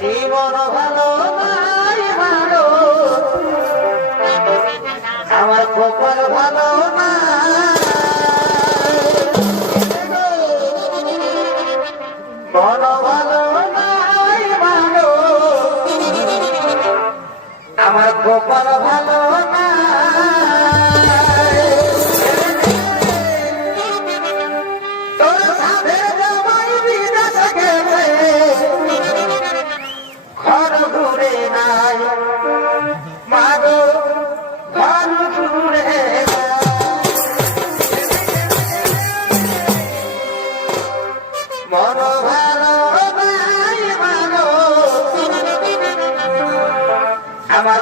জীবন ভালো নাই ভালো, আমার কপাল ভালো না, মন ভালো নাই ভালো, আমার কপাল ভালো না। তোর সাথে জামাই বিদেশ গেছে, ঘর ঘুরে নাই মাগো, ঘর ঘুরে মন ভালো নাই মাগো, আমার